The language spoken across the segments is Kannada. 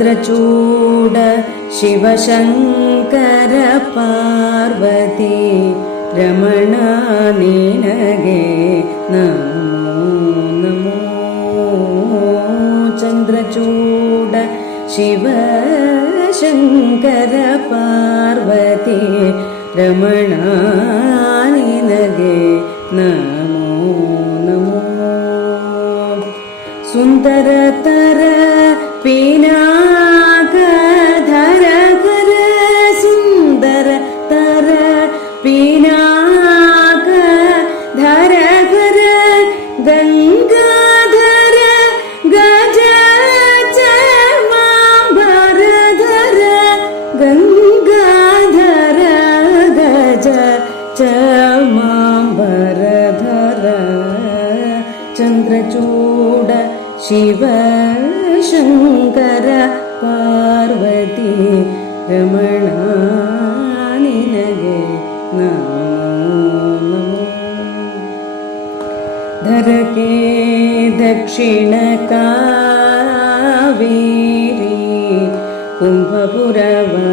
ಚಂದ್ರಚೂಡ ಶಿವಶಂಕರ ಪಾರ್ವತಿ ರಮಣ ನಿನಗೆ ನಮೋ ನಮೋ. ಚಂದ್ರಚೂಡ ಶಿವಶಂಕರ ಪಾರ್ವತಿ ರಮಣ ನಿನಗೆ ನಮೋ ನಮೋ. ಸುಂದರತರ ಪಿನಾಕಧರ ಧರ ಸುಂದರ ತರ ಪಿನಾಕಧರ ಧರ ಗಂಗಾಧರ ಗಜ ಚರ್ಮಾಂಬರಧರ ಗಂಗಾಧರ ಗಜ ಚರ್ಮಾಂಬರಧರ ಚಂದ್ರಚೂಡ ಶಿವಶಂಕರ ಪಾರ್ವತಿ ರಮಣ ನಿನಗೆ ನಮೋ ನಮೋ. ಧರಕೆ ದಕ್ಷಿಣ ಕಾವೇರಿ ಕುಂಭಪುರವಾಸನು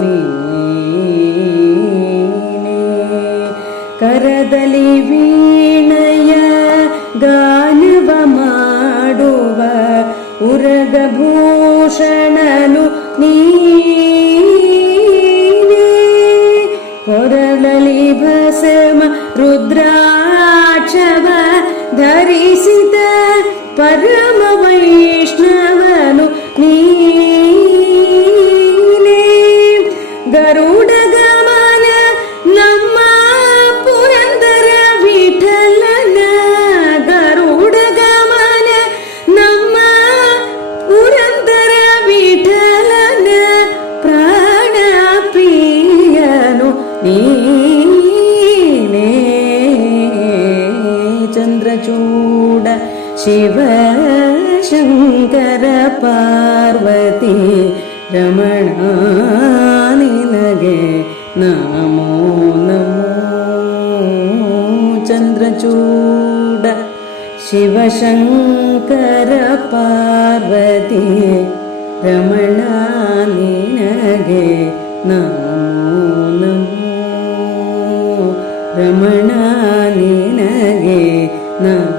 ನೀನೇ. ಕರದಲ್ಲಿ ವೀಣೆಯ ಗಾನವ ಮಾಡುವ ಉರಗಭೂಷಣನು ನೀನೇ. ಕೊರಳಲಿ ಭಸ್ಮ ರುದ್ರಾಕ್ಷವ ಧರಿಸಿದ ಪರಮ ವೈಷ್ಣವನು ನೀನೇ. ಗರುಡ ಗಮನ ನಮ್ಮ ಪುರಂದರ ವಿಠಲನ ಗರುಡ ಗಮನ ನಮ್ಮ ಪುರಂದರ ವಿಠಲನ ಪ್ರಾಣ ಪ್ರಿಯನು ನೀನೇ. ಚಂದ್ರಚೂಡ ಶಿವಶಂಕರ ಪಾರ್ವತಿ ರಮಣ ನಿನಗೆ ನಮೋ ನಮೋ. ಚಂದ್ರಚೂಡ ಶಿವಶಂಕರ ಪಾರ್ವತಿ ರಮಣ ನಿನಗೆ ನಮೋ ನಮೋ. ರಮಣ ನಿನಗೆ ನಮೋ.